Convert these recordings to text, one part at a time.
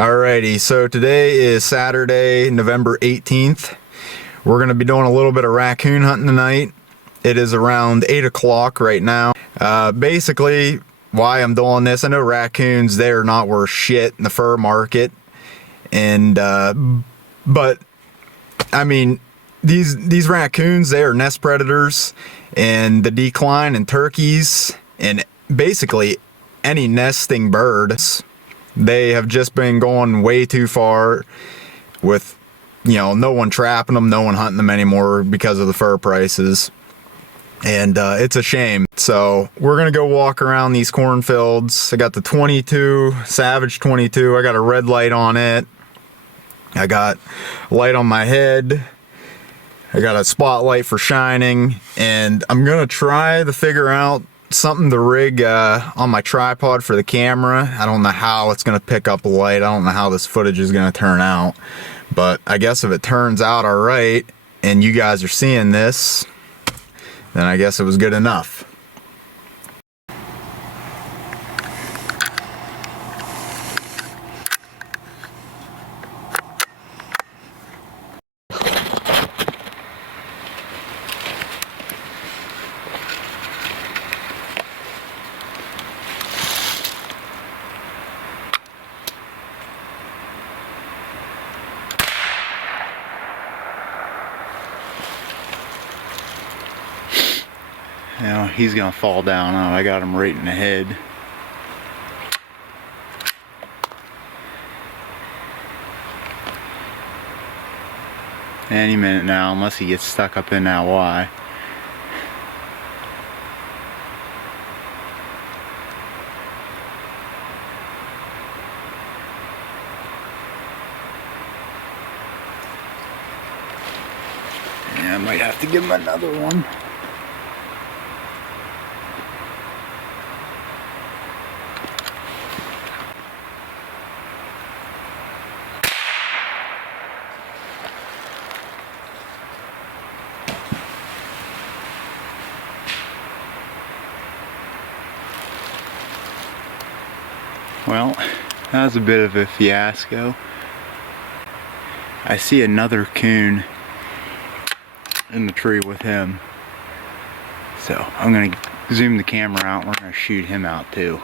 Alrighty, so today is Saturday, November 18th. We're going to be doing a little bit of raccoon hunting tonight. It is around 8 o'clock right now. Basically, why I'm doing this, I know raccoons, they're not worth shit in the fur market. And, but, I mean, these raccoons, they are nest predators, and the decline in turkeys and basically any nesting birds, they have just been going way too far with, no one trapping them, no one hunting them anymore because of the fur prices. And it's a shame. So we're gonna go walk around these cornfields. I got the 22, Savage 22. I got a red light on it. I got a light on my head. I got a spotlight for shining. And I'm gonna try to figure out something to rig on my tripod for the camera. I don't know how it's gonna pick up the light. I don't know how this footage is gonna turn out, but I guess if it turns out all right and you guys are seeing this, then I guess it was good enough. He's gonna fall down. Oh, I got him right in the head. Any minute now, unless he gets stuck up in that Y. Yeah, I might have to give him another one. Well, that was a bit of a fiasco. I see another coon in the tree with him. So I'm gonna zoom the camera out and we're gonna shoot him out too.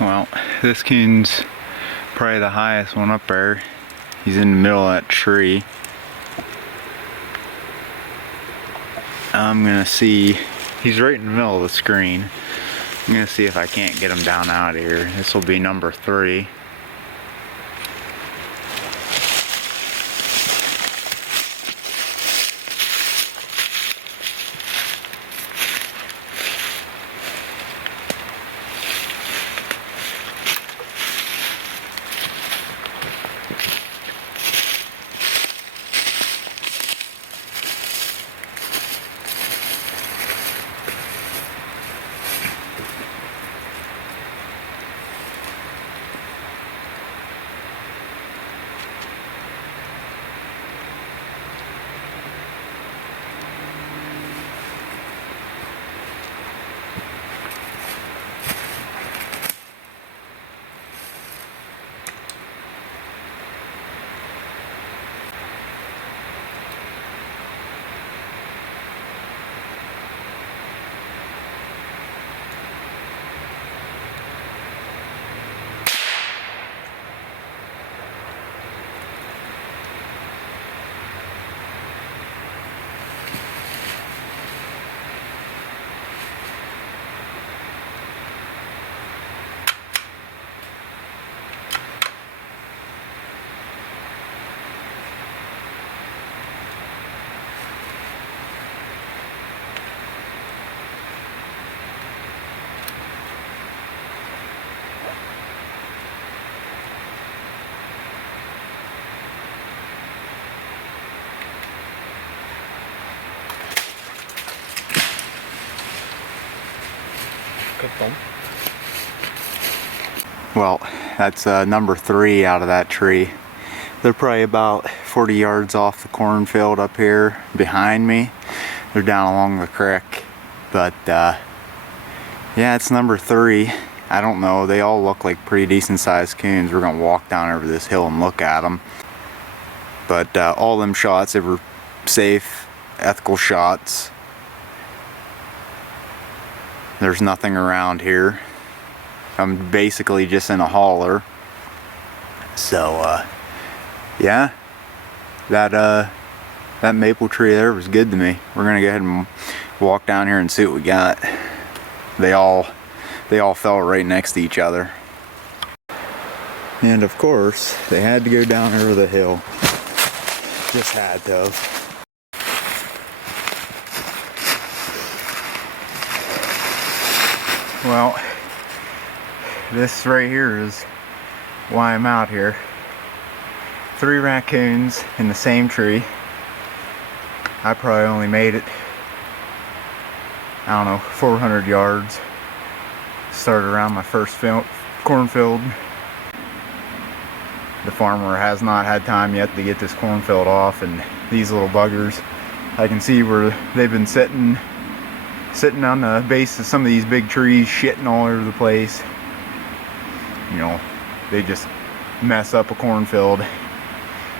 Well, this coon's probably the highest one up there. He's in the middle of that tree. I'm gonna see, he's right in the middle of the screen. I'm gonna see if I can't get him down out of here. This will be number 3. Well, that's number 3 out of that tree. They're probably about 40 yards off the cornfield up here behind me. They're down along the creek. But yeah, it's number 3. I don't know, they all look like pretty decent sized coons. We're gonna walk down over this hill and look at them. But all them shots, they were safe, ethical shots. There's nothing around here. I'm basically just in a hauler. So yeah, that maple tree there was good to me. We're gonna go ahead and walk down here and see what we got. They all fell right next to each other. And of course, they had to go down over the hill. Just had to. Well, this right here is why I'm out here. 3 raccoons in the same tree. I probably only made it, I don't know, 400 yards. Started around my first cornfield. The farmer has not had time yet to get this cornfield off, and these little buggers, I can see where they've been sitting on the base of some of these big trees, shitting all over the place. You know, they just mess up a cornfield.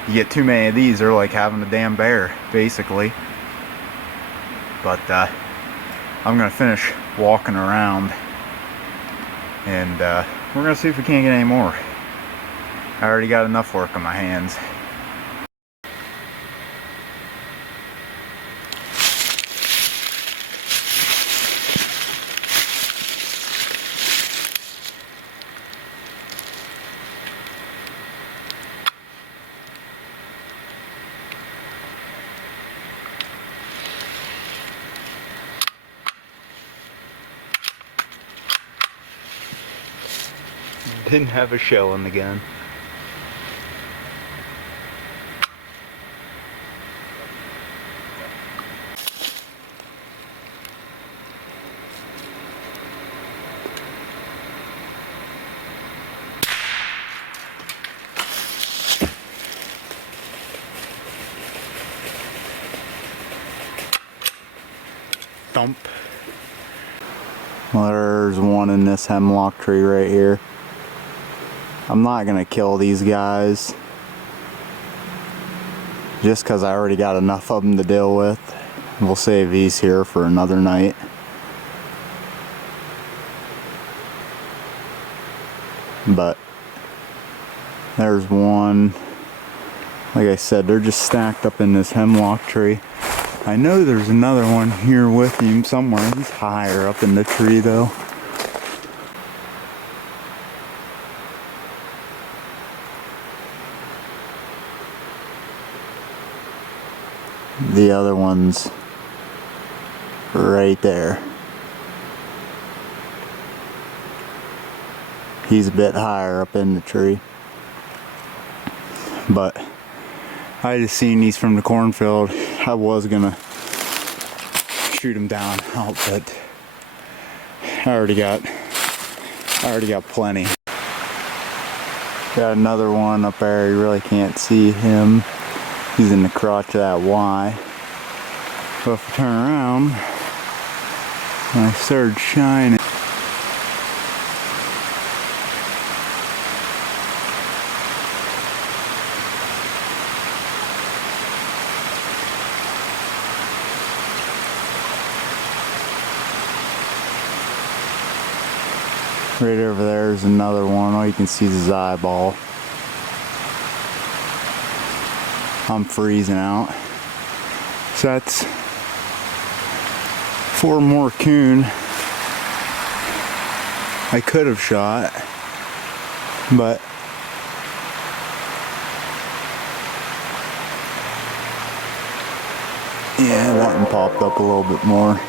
You get too many of these, they're like having a damn bear, basically. But I'm gonna finish walking around, and we're gonna see if we can't get any more. I already got enough work on my hands. Didn't have a shell in the gun. Thump. Well, there's one in this hemlock tree right here. I'm not gonna kill these guys just because I already got enough of them to deal with. We'll save these here for another night. But there's one. Like I said, they're just stacked up in this hemlock tree. I know there's another one here with him somewhere. He's higher up in the tree though. The other one's right there. He's a bit higher up in the tree. But I just seen these from the cornfield. I was gonna shoot him down out, but I already got plenty. Got another one up there. You really can't see him. He's in the crotch of that Y. But if I turn around, and I started shining. Right over there is another one. All you can see is his eyeball. I'm freezing out. So that's 4 more coon I could have shot, but yeah, that one popped up a little bit more.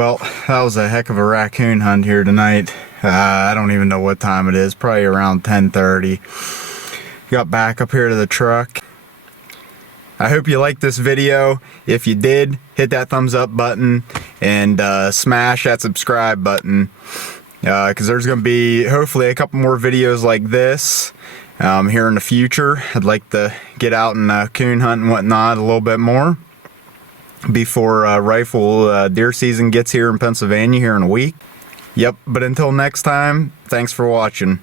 Well, that was a heck of a raccoon hunt here tonight. I don't even know what time it is, probably around 10:30. Got back up here to the truck. I hope you liked this video. If you did, hit that thumbs up button and smash that subscribe button, because there's going to be hopefully a couple more videos like this here in the future. I'd like to get out and coon hunt and whatnot a little bit more before rifle deer season gets here in Pennsylvania here in a week. Yep, but until next time, thanks for watching.